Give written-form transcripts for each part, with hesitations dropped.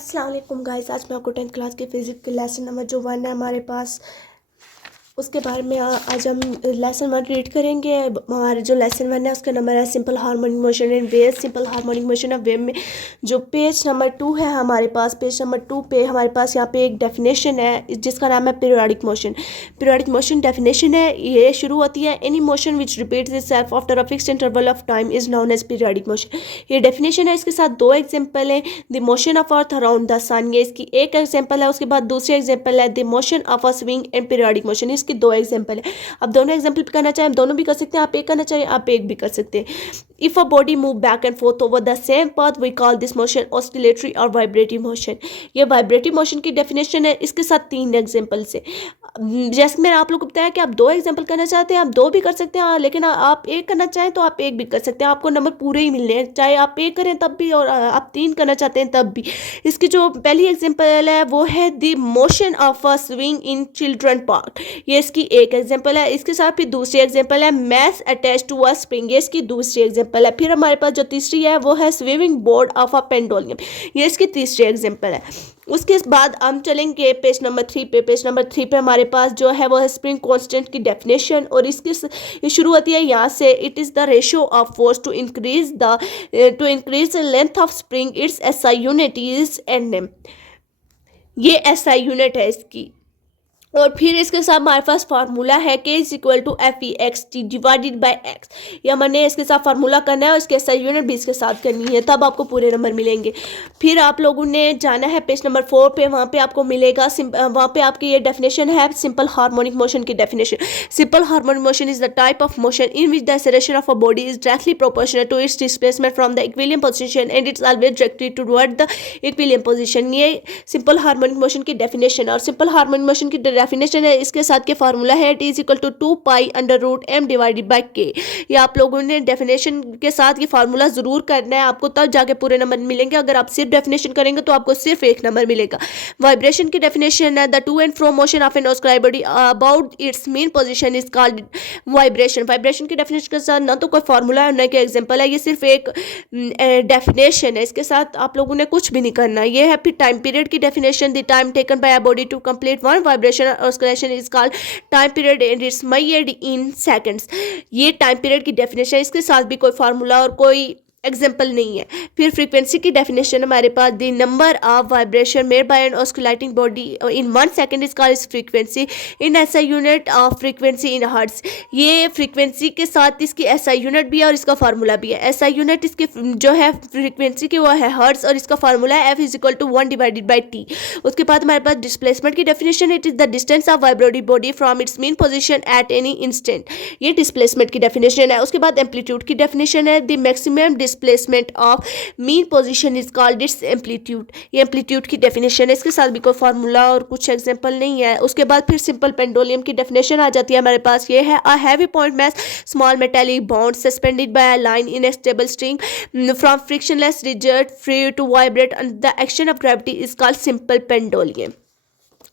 अस्सलाम वालेकुम गाइस। आज मैं आपको 10th क्लास के फिजिक्स के लेसन नंबर जो 1 है हमारे पास, उसके बारे में आज हम लेसन 1 रीड करेंगे। हमारे जो लेसन 1 है उसका नंबर है simple harmonic motion in wave. Simple harmonic motion of wave में जो पेज नंबर 2 है हमारे पास, पेज नंबर 2 पे हमारे पास यहाँ पे एक डेफिनेशन है जिसका नाम है periodic motion. Periodic motion definition है, ये शुरू होती है any motion which repeats itself after a fixed interval of time is known as periodic motion. ये डेफिनेशन है, इसके साथ दो एग्जाम्पल हैं। The motion of earth around the sun, ये इसकी एक एग्जाम्पल है। उसके बाद दूसरी एग्जाम्पल है the motion of a swing and periodic motion, इसकी दो एग्जाम्पल है। अब दोनों एग्जाम्पल करना चाहें दोनों भी कर सकते हैं, आप एक करना चाहिए आप एक भी कर सकते हैं। If a body move back and forth over the same path we call this motion oscillatory और वाइब्रेटिव मोशन। ये वाइब्रेटिव मोशन की डेफिनेशन है, इसके साथ तीन एग्जाम्पल से। जैसे मैंने आप लोग को बताया कि आप दो एग्जाम्पल करना चाहते हैं आप दो भी कर सकते हैं, लेकिन आप एक करना चाहें तो आप एक भी कर सकते हैं, आपको नंबर पूरे ही मिलने हैं, चाहे आप एक करें तब भी और आप तीन करना चाहते हैं तब भी। इसकी जो पहली एग्जाम्पल है वो है the motion of a swing in children park, ये इसकी एक एग्जाम्पल है। इसके साथ फिर दूसरी एग्जाम्पल है mass attach to a spring, ये इसकी दूसरी एग्जाम्पल है। फिर हमारे पास जो तीसरी है वो है swimming board of a pendulum, ये इसकी तीसरी एग्जाम्पल है। उसके बाद हम चलेंगे पेज नंबर 3 पे। पेज नंबर 3 पे हमारे पास जो है वो है स्प्रिंग कांस्टेंट की डेफिनेशन, और इसकी ये शुरू होती है यहाँ से। It is the ratio of force to increase the length of spring, its SI unit is N, M SI unit है इसकी। और फिर इसके साथ हमारे पास फार्मूला है K is equal to F E X T divided by X, ये हमने इसके साथ फार्मूला करना है और इसके साथ यूनिट भी इसके साथ करनी है, तब आपको पूरे नंबर मिलेंगे। फिर आप लोगों ने जाना है पेज नंबर 4 पे, वहाँ पे आपको मिलेगा वहाँ पे आपकी ये डेफिनेशन है सिंपल हार्मोनिक मोशन की definition. Simple harmonic motion is the type of motion in which the acceleration of a body is directly proportional to its displacement from the equilibrium position and it's always directed toward the equilibrium position, ये simple harmonic motion की definition. और simple harmonic motion की definition है, इसके साथ के formula है it is equal to 2 pi under root M divided by के। ये आप लोगों ने डेफिनेशन के साथ ये फार्मूला जरूर करना है, आपको तब जाके पूरे नंबर मिलेंगे। अगर आप सिर्फ डेफिनेशन करेंगे तो आपको सिर्फ एक नंबर मिलेगा। वाइब्रेशन की डेफिनेशन है the to and fro motion of an ऑस्किलाइट body about its mean position is called vibration. Vibration की डेफिनेशन के साथ ना तो कोई फार्मूला है ना कोई एग्जांपल है, ये सिर्फ एक डेफिनेशन है, इसके साथ आप लोगों ने कुछ भी नहीं करना। ये है फिर टाइम पीरियड की definition, the time taken by a body to complete one vibration oscillation is called time period and it's measured in seconds, ये टाइम पीरियड की डेफिनेशन है, इसके साथ भी कोई फार्मूला और कोई एग्जाम्पल नहीं है। फिर फ्रीक्वेंसी की डेफिनेशन हमारे पास the number of vibration made by an oscillating body in 1 second is called frequency in SI unit of frequency in hertz, ये फ्रीक्वेंसी के साथ इसकी एसआई यूनिट भी है और इसका फार्मूला भी है। एसआई यूनिट इसकी जो है फ्रीक्वेंसी की वो है हर्ट्ज और इसका फार्मूला है F is equal to 1 divided by T. उसके बाद हमारे पास डिस्प्लेसमेंट की definition, it is the distance of vibrating body from its mean position at any instant, ये डिस्प्लेसमेंट की डेफिनेशन है। उसके बाद एम्पलीट्यूड की डेफिनेशन है the maximum displacement of mean position is called its amplitude, ये एम्पलीट्यूड की डेफिनेशन है, इसके साथ भी कोई फार्मूला और कुछ एग्जांपल नहीं है। उसके बाद फिर सिंपल पेंडुलम की डेफिनेशन आ जाती है हमारे पास, ये है a heavy point mass small metallic bound suspended by a line in a stable string from frictionless result free to vibrate under the action of gravity is called simple pendulum,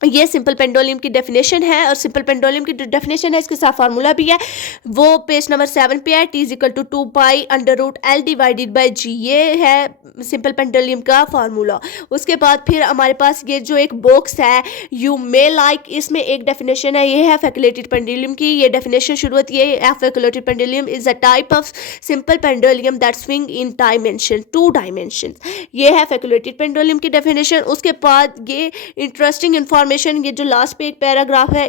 ये simple pendulum की definition है। और simple pendulum की definition है, इसके साथ formula भी है, वो पेज नंबर 7 पे है। T is equal to 2 pi under root L divided by g, ये है सिंपल पेंडुलम का फार्मूला। उसके बाद फिर हमारे पास ये जो एक बॉक्स है यू मे लाइक, इसमें एक डेफिनेशन है, ये है फैकुलेटेड पेंडुलम की। ये डेफिनेशन शुरू होती है फैकुलेटेड pendulum is a type of simple pendulum that swing in dimension 2 dimension, ये है फैकुलेटेड पेंडुलम की डेफिनेशन। उसके बाद ये इंटरेस्टिंग इन्फॉर्मेशन, ये जो लास्ट पे एक पैराग्राफ है,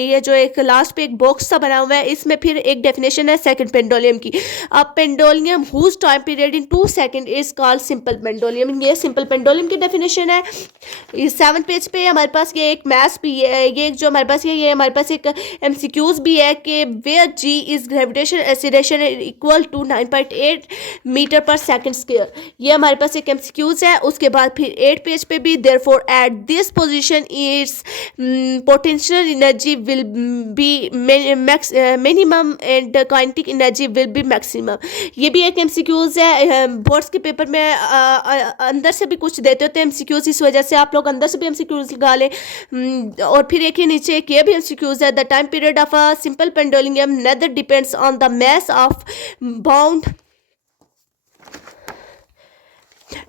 ये जो एक लास्ट पे एक बॉक्स सा बना हुआ है, इसमें फिर एक डेफिनेशन है सेकंड पेंडुलम की। अब pendulum whose time period in 2 second is called simple pendulum, ये सिंपल पेंडुलम की डेफिनेशन है। 7 पेज पे हमारे पास ये एक मैथ्स भी है, ये जो हमारे पास ये हमारे पास एक एमसीक्यूज भी है कि where G is gravitation acceleration equal to 9.8 metre per second square, ये हमारे पास एक एमसीक्यूज है। उसके बाद फिर 8 पेज पे भी therefore at this position its potential energy will be minimum and the kinetic energy will be maximum, ये भी एक एमसीक्यूज है। बोर्ड्स के पेपर में अंदर से भी कुछ देते होते हैं एमसीक्यूज, इस वजह से आप लोग अंदर से भी एमसीक्यूज लगा लें। और फिर एक ही नीचे एक ये भी एमसीक्यूज है, the time period of a simple pendulum neither depends on the mass of bound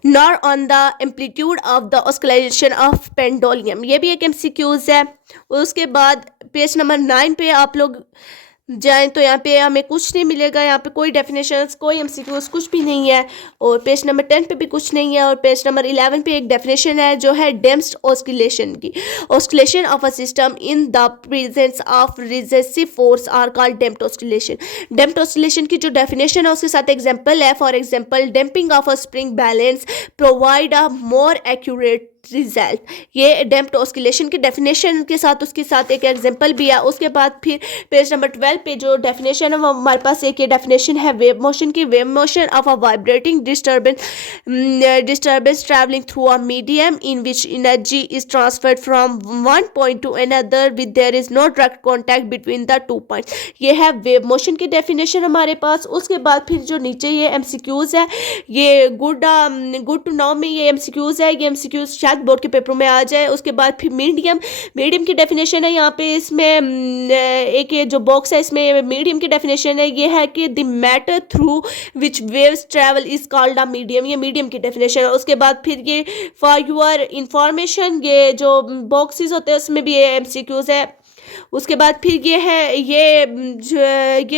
nor on the amplitude of the oscillation of pendulum, ये भी एक एमसीक्यूज है। उसके बाद पेज नंबर 9 पे आप लोग जाएं तो यहाँ पे हमें कुछ नहीं मिलेगा, यहाँ पे कोई डेफिनेशंस कोई एमसीक्यूज कुछ भी नहीं है। और पेज नंबर 10 पे भी कुछ नहीं है। और पेज नंबर 11 पे एक डेफिनेशन है जो है डेम्प्ड ऑस्किलेशन की। Oscillation of a system in the presence of recessive force are called damped oscillation. Damped oscillation की जो डेफिनेशन है उसके साथ एग्जांपल है, for example damping of a spring balance provide a more accurate result. ये damped oscillation की definition के साथ उसके साथ एक एग्जांपल भी है। उसके बाद फिर पेज नंबर 12 पे जो डेफिनेशन है वो हमारे पास एक ये डेफिनेशन है वेव मोशन की। Wave motion of a vibrating disturbance travelling through a medium in which energy is transferred from one point to another with there is no direct contact between the two points. ये है wave motion की definition हमारे पास। उसके बाद फिर जो नीचे ये एमसीक्यूज है, ये गुड टू नो में ये एमसीक्यूज है। ये एमसीक्यूज शायद बोर्ड के पेपरों में आ जाए। उसके बाद फिर मीडियम की डेफिनेशन है यहाँ पे। इसमें एक ये जो बॉक्स है इसमें मीडियम की डेफिनेशन है, ये है कि the matter through which waves travel is called a medium. ये मीडियम की डेफिनेशन है। उसके बाद फिर ये फॉर यूर इंफॉर्मेशन, ये जो बॉक्सेस होते हैं उसमें भी ये एमसीक्यूज है। उसके बाद फिर ये है ये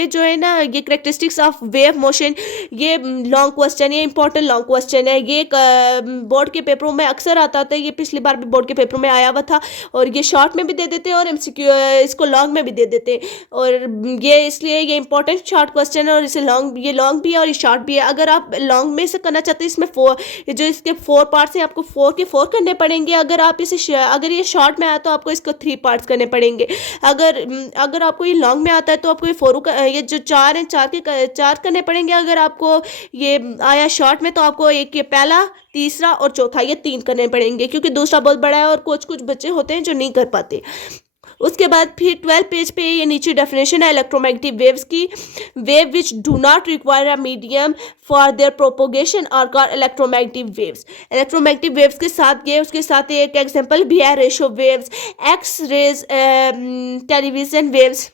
जो है ना ये करेक्टरिस्टिक्स ऑफ वेव मोशन, ये लॉन्ग क्वेश्चन, ये इंपॉर्टेंट लॉन्ग क्वेश्चन है। ये बोर्ड के पेपरों में अक्सर आता था, ये पिछली बार भी बोर्ड के पेपरों में आया हुआ था। और ये शॉर्ट में भी दे देते हैं और एमसीक्यू इसको लॉन्ग में भी दे देते हैं। और ये इसलिए ये इंपॉर्टेंट शॉर्ट क्वेश्चन है और इसे ये लॉन्ग भी है और ये शॉर्ट भी है। अगर आप लॉन्ग में से करना चाहते हैं इसमें जो इसके 4 पार्ट्स हैं आपको 4 के 4 करने पड़ेंगे। अगर ये शॉर्ट में आया तो आपको इसको 3 पार्ट्स करने पड़ेंगे। अगर आपको ये लॉन्ग में आता है तो आपको ये जो 4 हैं 4 करने पड़ेंगे। अगर आपको ये आया शॉर्ट में तो आपको एक ये पहला, तीसरा और चौथा ये 3 करने पड़ेंगे, क्योंकि दूसरा बहुत बड़ा है और कुछ बच्चे होते हैं जो नहीं कर पाते। उसके बाद फिर 12 पेज पे ये नीचे डेफिनेशन है इलेक्ट्रोमैग्नेटिक वेव्स की। Wave which do not require a medium for their propagation are called electromagnetic waves. Electromagnetic waves के साथ ये उसके साथ एक एग्जांपल भी है radio waves, X rays, television waves,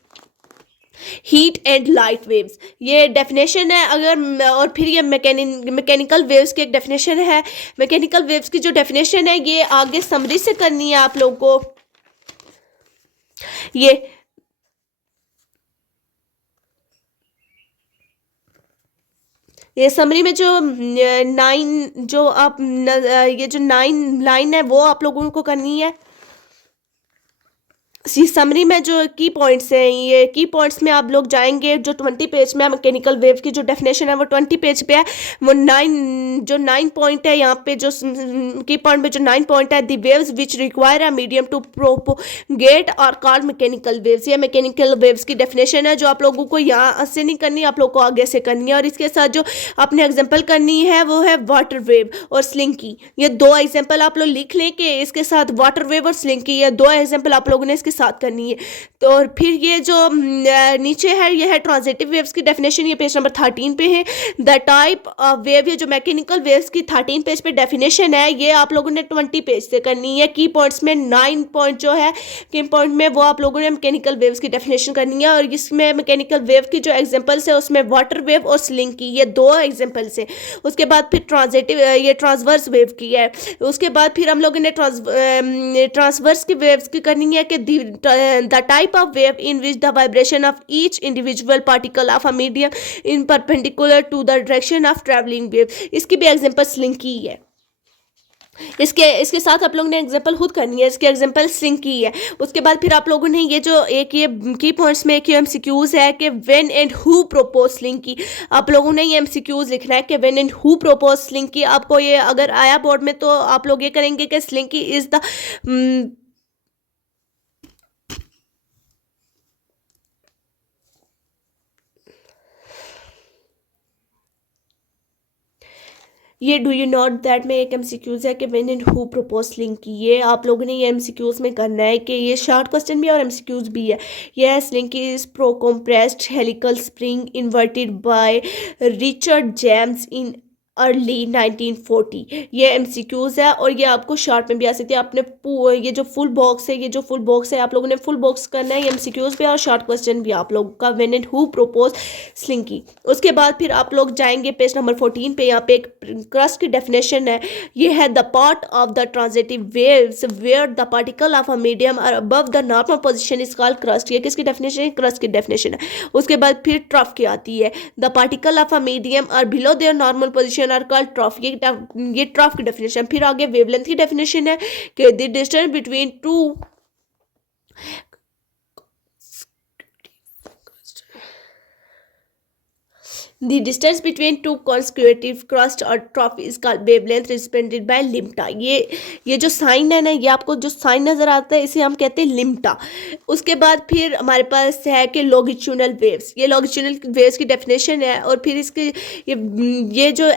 heat and light waves. ये डेफिनेशन है। अगर और फिर ये मैकेनिकल वेव्स की एक डेफिनेशन है। मैकेनिकल वेव्स की जो डेफिनेशन है ये आगे समरी से करनी है आप लोगों को। ये समरी में जो 9 जो आप ये जो 9 लाइन है वो आप लोगों को करनी है। समरी में जो की पॉइंट्स हैं, ये की पॉइंट्स में आप लोग जाएंगे। जो 20 पेज में मैकेनिकल वेव की जो डेफिनेशन है वो 20 पेज पे है। वो 9 पॉइंट है यहाँ पे। जो की पॉइंट में जो 9 पॉइंट है, the waves which require a medium to propagate are called mechanical waves. ये मैकेनिकल वेव्स की डेफिनेशन है जो आप लोगों को यहाँ से नहीं करनी, आप लोग को आगे से करनी है। और इसके साथ जो आपने एग्जाम्पल करनी है वो है वाटर वेव और स्लिंकी। ये 2 एग्जाम्पल आप लोग लिख लें कि इसके साथ वाटर वेव और स्लिंकी, ये 2 एग्जाम्पल आप लोगों ने इसके साथ करनी है। तो और फिर ये जो नीचे है ये है ट्रांजिटिव वेव्स की डेफिनेशन। ये पेज नंबर 13 पे है। द टाइप ऑफ वेव, ये जो मैकेनिकल वेव्स की 13 पेज पे डेफिनेशन है ये आप लोगों ने 20 पेज से करनी है। की पॉइंट्स में 9 पॉइंट जो है की पॉइंट में वो आप लोगों ने मैकेनिकल वेव्स की डेफिनेशन करनी है। और इसमें मैकेनिकल वेव की जो एग्जांपल्स है उसमें वाटर वेव और स्लिंग की, ये 2 एग्जांपल्स है। उसके बाद फिर ट्रांजिटिव ये ट्रांसवर्स वेव की है। उसके बाद फिर हम लोगों ने ट्रांसवर्स की वेव्स की करनी है कि the type of wave in which the vibration of each individual particle of a medium in perpendicular to the direction of traveling wave। इसकी भी एग्जांपल स्लिंग की है। इसके साथ आप लोगों ने एग्जांपल खुद करनी है। इसके एग्जांपल स्लिंग की है। उसके बाद फिर आप लोगों ने ये जो एक ये की पॉइंट्स में एक एमसीक्यूज है कि when and who propose sling की। आप लोगों ने ये एमसीक्यूज लिखना है कि when and who propose sling की। आपको ये अगर आया बोर्ड में तो आप लोग ये करेंगे कि स्लिंग की इज द ये डू यू नॉट दैट में एक एमसीक्यूज है कि when and who propose link की। ये आप लोगों ने ये एमसीक्यूज में करना है कि ये शॉर्ट क्वेश्चन भी है और एमसीक्यूज भी है। ये link is pro compressed helical spring inverted by Richard James in early 1940। ये एमसीक्यूज है और ये आपको शॉर्ट में भी आ सकती है। आपने ये जो फुल बॉक्स है, ये जो फुल बॉक्स है आप लोगों ने फुल बॉक्स करना है, ये एमसीक्यूज भी और शॉर्ट क्वेश्चन भी आप लोगों का। When and who propose slinky. उसके बाद फिर आप लोग जाएंगे पेज नंबर 14 पे। यहाँ पे एक क्रस्ट की डेफिनेशन है, ये है the part of the transitive waves where the particle of a medium are above the normal position is called crest. ये किसकी डेफिनेशन है? क्रस्ट की डेफिनेशन है। उसके बाद फिर ट्रफ की आती है, the particle of a medium are below their normal position are called trough. ये ट्रफ की डेफिनेशन। फिर आगे वेवलेंथ की डेफिनेशन है कि the distance between two The distance between two consecutive crust or trough is called wavelength represented by लिम्टा। ये जो sign है ना, ये आपको जो साइन नज़र आता है इसे हम कहते हैं लिम्टा। उसके बाद फिर हमारे पास है कि लॉन्गिट्यूडनल वेव्स। ये लॉन्गिट्यूडनल वेव्स की डेफिनेशन है और फिर इसके ये जो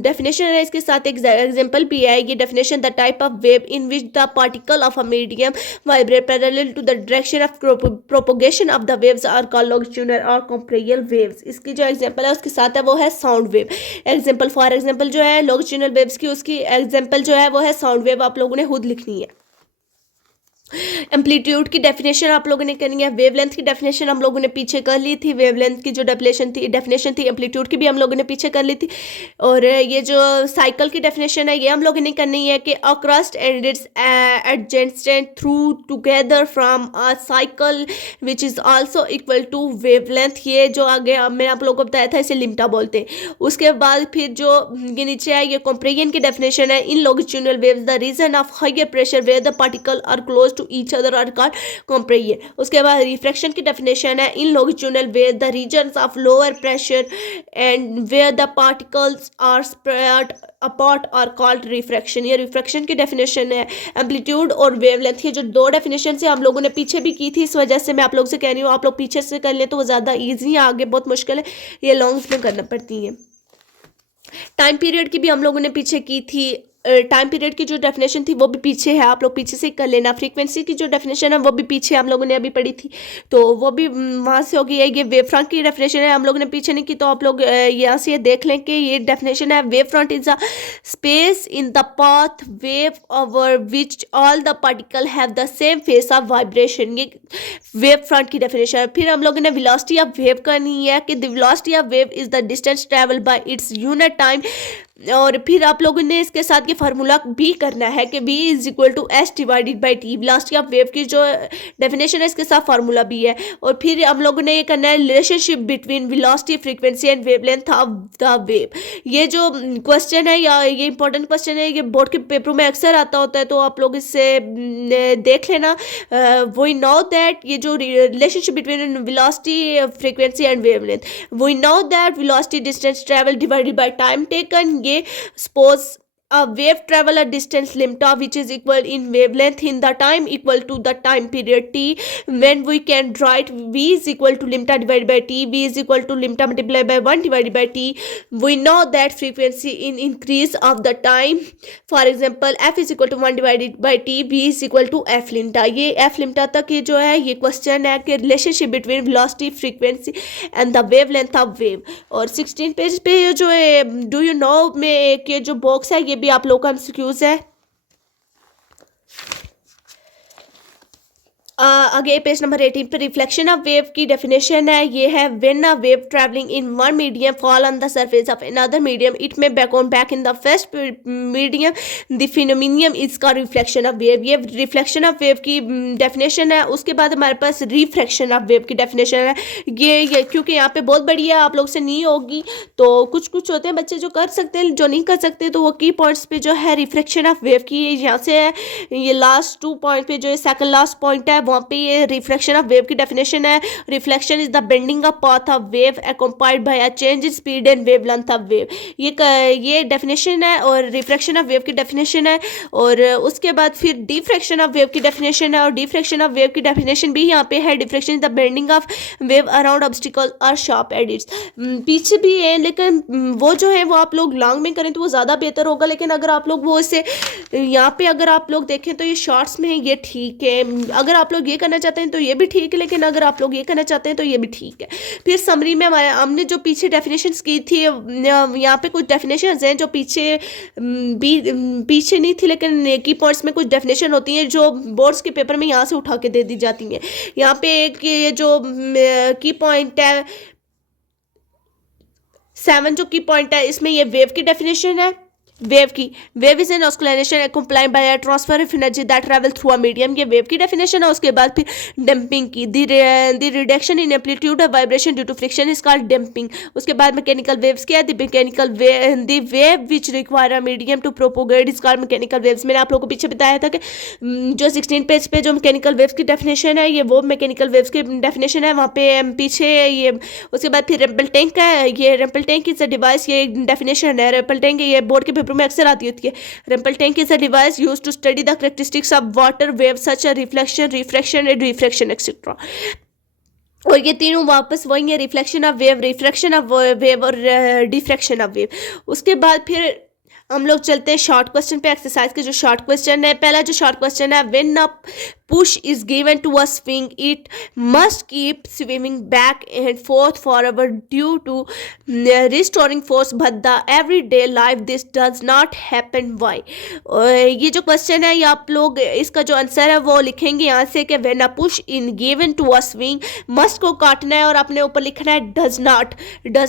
डेफिनेशन है इसके साथ एक एग्जांपल भी है। ये definition the type of wave in which the particle of a medium vibrate parallel to the direction of propagation of the waves are called longitudinal or compressional waves. इसकी जो एग्जांपल उसके साथ है वो है sound wave. Example for example जो है longitudinal waves की, उसकी एग्जांपल जो है वो है साउंड वेव। आप लोगों ने खुद लिखनी है। एम्पलीट्यूड की डेफिनेशन आप लोगों ने करनी है। वेवलेंथ की डेफिनेशन हम लोगों ने पीछे कर ली थी। वेवलेंथ की जो डेफिनेशन थी एम्पलीट्यूड की भी हम लोगों ने पीछे कर ली थी। और ये जो साइकिल की डेफिनेशन है ये हम लोगों ने करनी है कि a crest and its adjacent through together from a cycle which is also equal to wavelength. ये जो आगे मैंने आप लोगों को बताया था इसे लिम्टा बोलते हैं। उसके बाद फिर जो ये नीचे है ये कॉम्प्रेरियन की डेफिनेशन है। In longitudinal waves the region of higher pressure where the particle are close to each other are called compression। उसके बाद रिफ्रैक्शन की डेफिनेशन है, इन longitudinal waves the regions of lower pressure and where the particles are spread apart are called refraction। ये refraction की definition है। Amplitude और wavelength, ये जो दो डेफिनेशन से हम लोगों ने पीछे भी की थी, इस वजह से मैं आप लोग से कह रही हूँ आप लोग पीछे से कर लें तो वो ज़्यादा ईजी है, आगे बहुत मुश्किल है, ये लॉन्ग्स में करना पड़ती है। टाइम पीरियड की भी हम लोगों ने पीछे की थी। टाइम पीरियड की जो डेफिनेशन थी वो भी पीछे है, आप लोग पीछे से कर लेना। फ्रीक्वेंसी की जो डेफिनेशन है वो भी पीछे हम लोगों ने अभी पढ़ी थी तो वो भी वहाँ से होगी। ये वेव फ्रंट की डेफिनेशन है, हम लोगों ने पीछे नहीं की तो आप लोग यहाँ से ये देख लें कि ये डेफिनेशन है, wave front is a space in the path wave over which all the particle have the same face of vibration. ये वेव फ्रंट की डेफिनेशन है। फिर हम लोगों ने वेलोसिटी ऑफ वेव करनी है कि the velocity of wave is the distance travel by its unit time. और फिर आप लोगों ने इसके साथ ये फार्मूला भी करना है कि v is equal to S divided by T. Velocity of wave की जो डेफिनेशन है इसके साथ फार्मूला भी है। और फिर हम लोगों ने ये करना है relationship between velocity, frequency and wavelength of the wave. ये जो क्वेश्चन है या ये इंपॉर्टेंट क्वेश्चन है, ये बोर्ड के पेपरों में अक्सर आता होता है तो आप लोग इससे देख लेना। वी नो दैट ये जो relationship between velocity, frequency and wavelength, we know that velocity distance travel divided by time taken. Suppose a wave travel a distance lambda which is equal in wavelength in the time equal to the time period t, when we can write v is equal to lambda divided by t, v is equal to lambda multiplied by 1 divided by t. We know that frequency in increase of the time, for example f is equal to 1 divided by t, v is equal to f lambda। ये f lambda तक ये जो है ये question है कि relationship between velocity, frequency and the wavelength of wave. और 16 page पे ये जो है डू यू नो में एक ये जो बॉक्स है ये भी आप लोगों का एमसीक्यूज है। आगे पेज नंबर 18 पे रिफ्लेक्शन ऑफ वेव की डेफिनेशन है, ये है when a wave travelling in one medium fall on the surface of another medium it में back on back in the first medium the phenomenon is का reflection of wave. ये reflection of wave की definition है। उसके बाद हमारे पास refraction of wave की डेफिनेशन है। ये क्योंकि यहाँ पे बहुत बड़ी है आप लोग से नहीं होगी तो कुछ कुछ होते हैं बच्चे जो कर सकते हैं, जो नहीं कर सकते तो वो की पॉइंट्स पे जो है रिफ्लेक्शन ऑफ वेव की यहाँ से है। ये लास्ट 2 पॉइंट पे जो सेकंड लास्ट पॉइंट है वहाँ पे ये रिफ्लेक्शन ऑफ वेव की डेफिनेशन है। Reflection is the bending of path of wave accompanied by a change in speed and wavelength of wave. ये डेफिनेशन है और रिफ्रैक्शन ऑफ वेव की डेफिनेशन है। और उसके बाद फिर डिफ्रैक्शन ऑफ वेव की डेफिनेशन है और डिफ्रैक्शन ऑफ वेव की डेफिनेशन भी यहाँ पे है। Diffraction is the bending of wave around obstacle और शार्प एडिट्स। पीछे भी है लेकिन वो जो है वो आप लोग लॉन्ग में करें तो वो ज़्यादा बेहतर होगा। लेकिन अगर आप लोग वो इसे यहाँ पे अगर आप लोग देखें तो ये शॉर्ट्स में है, ये ठीक है। अगर आप लोग लोग ये करना चाहते हैं तो ये भी ठीक है, लेकिन अगर आप लोग ये करना चाहते हैं तो ये भी ठीक है। फिर समरी में हमने जो पीछे डेफिनेशंस की थी, यहाँ पे कुछ डेफिनेशंस हैं जो पीछे नहीं थी, लेकिन की पॉइंट्स में कुछ डेफिनेशन होती हैं जो बोर्ड्स के पेपर में यहाँ से उठा के दे दी जाती हैं। यहाँ पे एक ये जो की पॉइंट है 7 जो की पॉइंट है, इसमें ये वेव की डेफिनेशन है। Wave is an oscillation accompanied by transfer of energy that travel through a medium, ये वेव की डेफिनेशन है। उसके बाद फिर डंपिंग की, the reduction in amplitude of vibration due to friction is called damping. उसके बाद मैकेनिकल वेव्स क्या है, the wave which require a medium to propagate is called mechanical waves. मैंने आप लोगों को पीछे बताया था कि जो 16 पेज पे जो मैकेनिकल वेव्स की डेफिनेशन है, ये वो मैकेनिकल वेव्स की डेफिनेशन है वहाँ पे पीछे ये। उसके बाद फिर रेम्पल टैंक है, ये ripple tank is a device, ये डेफिनेशन है। रेम्पल टैंक ये बोर्ड के पेपर में अक्सर आती होती है। Ripple tank is a device used to study the characteristics of water wave such a reflection, refraction and refraction etcetera. और ये तीनों वापस वही है, reflection of wave, refraction of wave और डिफ्रैक्शन ऑफ वेव। उसके बाद फिर हम लोग चलते हैं शॉर्ट क्वेश्चन पे। एक्सरसाइज के जो शॉर्ट क्वेश्चन है, पहला जो शॉर्ट क्वेश्चन है, when a push is given to a swing it must keep swimming back and forth forever due to restoring force, but the everyday life this does not happen why। ये जो question है, ये आप लोग इसका जो answer है वो लिखेंगे यहाँ से कि when a push in given to a swing must को काटना है और अपने ऊपर लिखना है does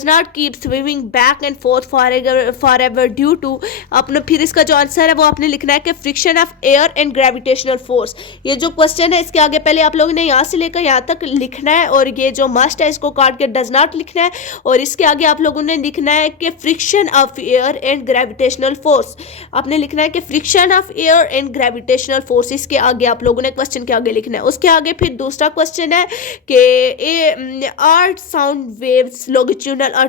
not keep swimming back and forth forever due to अपने। फिर इसका जो आंसर है वो आपने लिखना है कि friction of air and gravitational force। ये जो क्वेश्चन है इसके आगे पहले आप लोगों ने यहाँ से लेकर यहाँ तक लिखना है, और ये जो मस्ट है इसको काट के डज नॉट लिखना है, और इसके आगे आप लोगों ने लिखना है कि friction of air and gravitational force. आपने लिखना है कि friction of air and gravitational force, इसके आगे आप लोगों ने क्वेश्चन के आगे लिखना है। उसके आगे फिर दूसरा क्वेश्चन है कि आर साउंड वेव्स लॉन्गिट्यूडनल और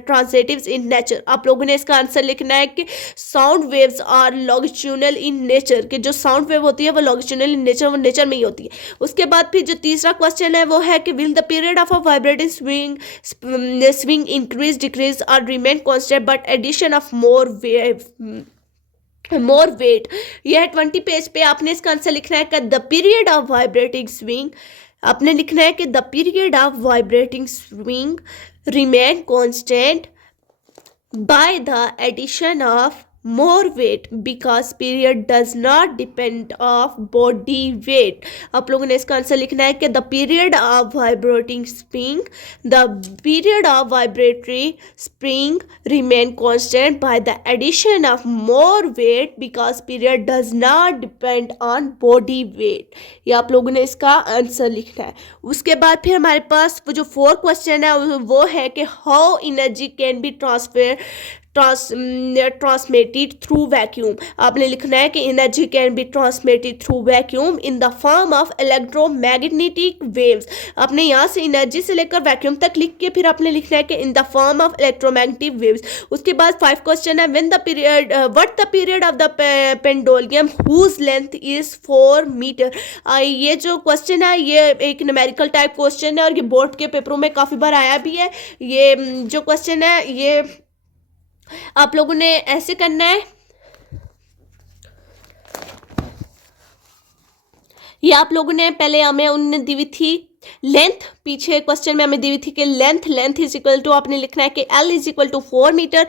ट्रांजिटिव्स इन नेचर। आप लोगों ने इसका आंसर लिखना है कि sound waves are longitudinal in nature, कि जो साउंड वेव होती है वो लॉन्गिट्यूडनल इन नेचर, वो नेचर में ही होती है। उसके बाद फिर जो तीसरा क्वेश्चन है वो है कि will the period of a vibrating swing increase decrease और remain constant but addition of more weight. यह है 20 पेज पे। आपने इसका आंसर लिखना है कि the period of vibrating swing, आपने लिखना है कि the period of vibrating swing remain constant by the addition of more weight because period does not depend of body weight। आप लोगों ने इसका आंसर लिखना है कि the period of vibrating spring, the period of vibratory spring remain constant by the addition of more weight because period does not depend on body weight। ये आप लोगों ने इसका आंसर लिखना है। उसके बाद फिर हमारे पास वो जो 4 क्वेश्चन है वो है कि how energy can be transmitted through vacuum। आपने लिखना है कि energy can be transmitted through vacuum in the form of electromagnetic waves. आपने यहाँ से एनर्जी से लेकर वैक्यूम तक लिख के फिर आपने लिखना है कि in the form of electromagnetic waves. उसके बाद 5 क्वेश्चन है, when the period what the period of the pendulum whose length is 4 metre. ये जो क्वेश्चन है ये एक न्यूमेरिकल टाइप क्वेश्चन है और ये बोर्ड के पेपरों में काफ़ी बार आया भी है। ये जो क्वेश्चन है ये आप लोगों ने ऐसे करना है, ये आप लोगों ने पहले हमें उन्होंने दी हुई थी लेंथ, पीछे क्वेश्चन में हमें दी हुई थी कि लेंथ इज इक्वल टू, आपने लिखना है कि L is equal to 4 metre.